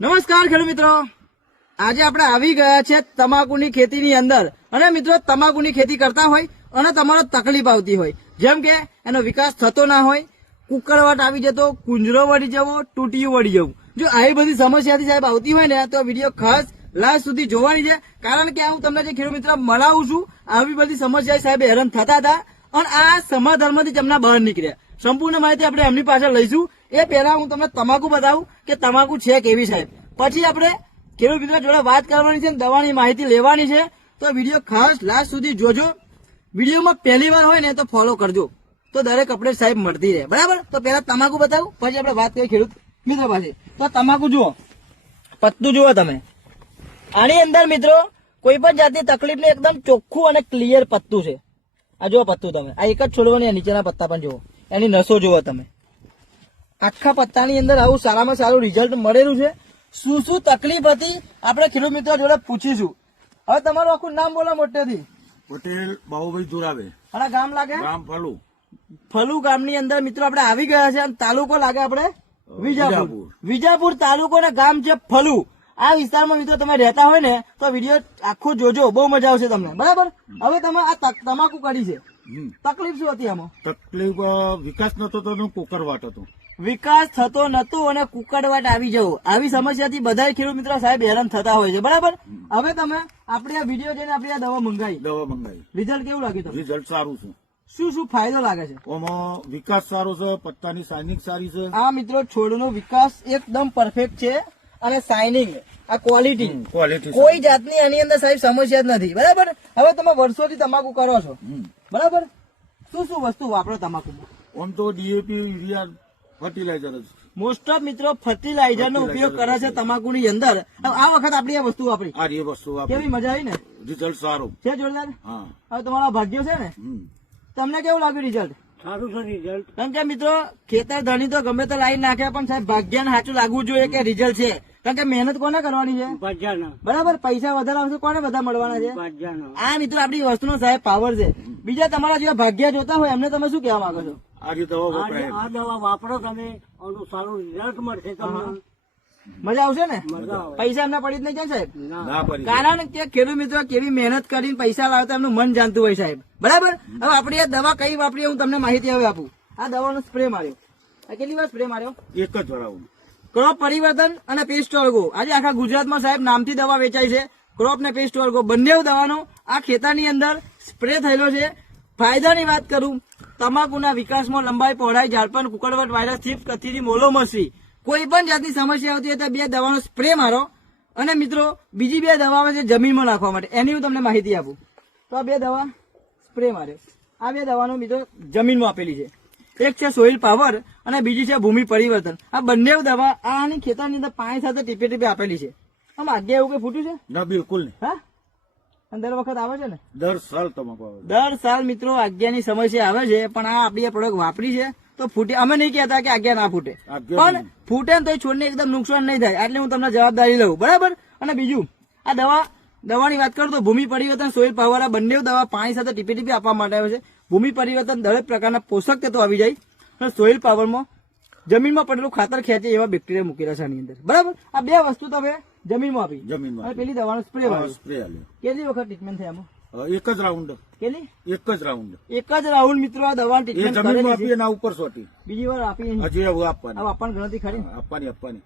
નમસ્કાર ખેડૂત મિત્રો, આજે આપણે આવી ગયા છે તમાકુની ખેતીની અંદર. અને મિત્રો, તમાકુની ખેતી કરતા હોય અને તમારો તકલીફ આવતી હોય, જેમ કે એનો વિકાસ થતો ના હોય, કુકરવાટ આવી જતો, કુંજરો વળી જવો, તૂટિયું વળી જવું, જો આવી બધી સમસ્યાથી સાહેબ આવતી હોય ને તો વિડીયો ખાસ લાસ્ટ સુધી જોવાની છે. કારણ કે હું તમને જે ખેડૂત મિત્ર મળાવું છું, આવી બધી સમસ્યા સાહેબ હેરાન થતા હતા અને આ સમાધાનમાંથી તેમના બહાર નીકળ્યા. સંપૂર્ણ માહિતી આપણે એમની પાછળ લઈશું. એ પહેલા હું તમને તમાકુ બતાવું કે તમાકુ છે કેવી સાહેબ, પછી આપણે ખેડૂત મિત્ર જોડે વાત કરવાની છે, દવાની માહિતી લેવાની છે. તો વિડીયો ખાસ લાસ્ટ સુધી જોજો. વિડીયોમાં પહેલી વાર હોય ને તો ફોલો કરજો, તો દરેક અપડેટ સાહેબ મળતી રહે. બરાબર, તો પહેલા તમાકુ બતાવું, પછી આપણે વાત કરીએ ખેડૂત મિત્રો પાસે. તો તમાકુ જુઓ, પત્તું જુઓ તમે. આની અંદર મિત્રો કોઈ પણ જાતની તકલીફ ને એકદમ ચોખ્ખું અને ક્લિયર પત્તું છે. આ જુઓ પત્તું તમે, આ એક જ છોડવાની નીચેના પત્તા પણ જુઓ, એની નસો જુઓ તમે. આખા પત્તાની અંદર આવું સારામાં સારું રિઝલ્ટ મળેલું છે. શું શું તકલીફ હતી આપણે ખેડૂત મિત્રો જોડે પૂછીશું. હવે તમારું આખું નામ બોલો મોટેથી. પટેલ બાહુભાઈ જોરાવે. અને ગામ લાગે ગામ ફલુ. ફલુ ગામની અંદર મિત્રો આપણે આવી ગયા છે. અને તાલુકો લાગે આપણે વિજાપુર. વિજાપુર તાલુકો ને ગામ છે ફલુ. આ વિસ્તારમાં મિત્રો તમે રહેતા હોય ને તો વિડીયો આખો જોજો, બહુ મજા આવશે તમને. બરાબર, હવે તમે આ તમાકુ કરી છે, તકલીફ શું હતી આમાં? તકલીફ વિકાસ નતો તો કોકરવાટ હતો. વિકાસ થતો નતો અને કુકડવાટ આવી જવું, આવી સમસ્યાથી બધા ખેડૂત મિત્રો સાહેબ હેરાન થતા હોય છે. બરાબર, હવે તમે આપણે આ વિડીયો જોઈને આપણે આ દવા મંગાવી, રિઝલ્ટ કેવું લાગ્યું તમને? રિઝલ્ટ સારું છે. શું શું ફાયદો લાગે છે? આમાં વિકાસ સારો છે, પત્તાની શાઇનિંગ સારી છે. આ મિત્રો છોડનો વિકાસ એકદમ પરફેક્ટ છે અને શાઇનિંગ, આ ક્વોલિટી કોઈ જાતની આની અંદર સાહેબ સમસ્યા જ નથી. બરાબર, હવે તમે વર્ષોથી તમાકુ કરો છો, બરાબર, શું શું વસ્તુ વાપરો તમાકુમાં? આમ તો ડીએપી, યુરિયા, ફર્ટિલાઇઝર જ. મોસ્ટ ઓફ મિત્રો ફર્ટિલાઇઝર નો ઉપયોગ કરે છે તમાકુની અંદર. આ વખત આપણી આ વસ્તુ વાપરી, આ એ વસ્તુ કેવી મજા આવી ને? રિઝલ્ટ સારું છે, જોરદાર. હા, હવે તમારા ભાગ્ય છે ને, તમને કેવું લાગ્યું રિઝલ્ટ? સારું છે રિઝલ્ટ. કારણ કે મિત્રો ખેતર ધણી તો ગમે તો લાઈન નાખે, પણ સાહેબ ભાગ્યને સાચું લાગવું જોઈએ કે રિઝલ્ટ છે. કારણ કે મહેનત કોને કરવાની છે? બરાબર, પૈસા વધારે આવશે કોને બધા મળવાના છે? આ મિત્રો આપણી વસ્તુનો સાહેબ પાવર છે. બીજા તમારા જેવા ભાગ્ય જોતા હોય એમને તમે શું કહેવા માંગો છો? આ દવા વપરાય, આ દવા વાપરો તમે, આનું સારું રિઝલ્ટ મળશે તમને. મજા આવશે ને? પૈસા એમને પડી જ નહીં જાય સાહેબ, ના પડી. કારણ કે ખેડૂત મિત્રો કેવી મહેનત કરીને પૈસા લાવતા એમનું મન જાણતું હોય સાહેબ. બરાબર, હવે આપણે આ દવા કઈ વાપરીએ હું તમને માહિતી હવે આપું. આ દવાનો સ્પ્રે માર્યો, આ કેટલી વાર સ્પ્રે માર્યો? એક જ વરાવું. ક્રોપ પરિવર્તન અને પેસ્ટ ઓર્ગો, આજે આખા ગુજરાતમાં સાહેબ નામથી દવા વેચાય છે. ક્રોપ ને પેસ્ટ ઓર્ગો બંને દવાનો આ ખેતરની અંદર સ્પ્રે થયેલો છે. ફાયદાની વાત કરું, તમાકુના વિકાસમાં લંબાઈ, પહોળાઈ, ઝાડપાન, કુકડવાટ, વાયરસ, થીપ, કથીરી, મોલોમસી, કોઈ પણ જાતની સમસ્યા આવતી હોય તો બે દવાનો સ્પ્રે મારો. અને મિત્રો બીજી બે દવા છે જમીનમાં નાખવા માટે, એની હું તમને માહિતી આપું. તો આ બે દવા સ્પ્રે માર્યો, આ બે દવાનું મિત્રો જમીનમાં આપેલી છે. એક છે સોઇલ પાવર અને બીજી છે ભૂમિ પરિવર્તન. આ બંને દવા આની ખેતરની અંદર પાણી સાથે ટીપે ટીપે આપેલી છે. આમ આગે એવું કઈ ફૂટ્યું છે? ના, બિલકુલ નહીં. હા, દર વખત આવે છે ને? દર સાલ તમાકુ આવે. દર સાલ મિત્રો આજ્ઞાની સમસ્યા આવે છે, પણ આ આપણી પ્રોડક્ટ વાપરી છે તો ફૂટે. અમે નહીં કહેતા કે આજ્ઞા ના ફૂટે, પણ ફૂટે ને તો છોડને એકદમ નુકસાન નહીં થાય, એટલે હું તમને જવાબદારી લઉં. બરાબર, અને બીજું આ દવાની વાત કરું તો ભૂમિ પરિવર્તન, સોઇલ પાવર, આ બંને દવા પાણી સાથે ટીપે ટીપે આપવા માટે આવે છે. ભૂમિ પરિવર્તન દરેક પ્રકારના પોષક તત્વો આવી જાય, અને સોઇલ પાવરમાં જમીનમાં પડેલું ખાતર ખેંચે એવા બેક્ટેરિયા મૂકેલા છે આની અંદર. બરાબર, આ બે વસ્તુ તમે જમીનમાં આપી, અને પેલી દવાનો સ્પ્રે સ્પ્રે. કેટલી વખત ટ્રીટમેન્ટ થાય આમાં? એક જ રાઉન્ડ. કેટલી? એક જ રાઉન્ડ. એક જ રાઉન્ડ મિત્રો આ દવા ટ્રીટમેન્ટ જમીનમાં આપીએ એના ઉપર સોટી. બીજી વાર આપી હજી આપવાની, આપવાની ગણતરી ખરી? આપવાની.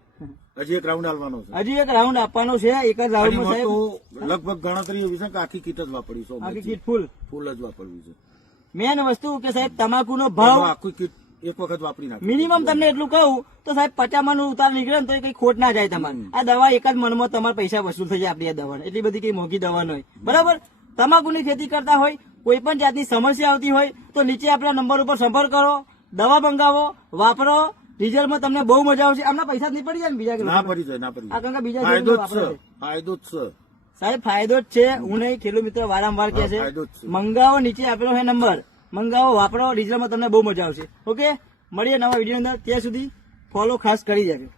હજી એક રાઉન્ડ આવવાનો છે. હજી એક રાઉન્ડ આપવાનો છે. એક જ રાઉન્ડ માં લગભગ ગણતરી એવી છે કે આખી કીટ જ વાપરી છે. આખી કીટ ફૂલ જ વાપરવી છે. મેન વસ્તુ કે સાહેબ તમાકુનો ભાવ આખી કીટ એક વખત વાપરી નાખી. મિનિમમ તમને એટલું કહું તો સાહેબ 50 નું ઉતાર નીકળે ને તો કઈ ખોટ ના જાય તમારે. આ દવા એક જ મનમાં તમારા પૈસા વસૂલ થઈ જાય. આપણી આ દવા એટલી બધી કઈ મોંઘી દવા નહીં. બરાબર, તમાકુની ખેતી કરતા હોય, કોઈ પણ જાતની સમસ્યા આવતી હોય તો નીચે આપણા નંબર ઉપર સંપર્ક કરો, દવા મંગાવો, વાપરો. રિઝલ્ટમાં તમને બહુ મજા આવશે. આમના પૈસા જ નહીં પડી જાય ને બીજા? ના પડી જાય, ના પડી જાય. કારણ કે બીજા ફાયદો જ છે સાહેબ, ફાયદો જ છે. હું નહીં, ખેડૂત મિત્રો વારંવાર કહે છે મંગાવો, નીચે આપેલો છે નંબર, મંગાવો, વાપરો. રિઝલ્ટમાં તમને બહુ મજા આવશે. ઓકે, મળીએ નવા વિડીયો અંદર. ત્યાં સુધી ફોલો ખાસ કરી જાય.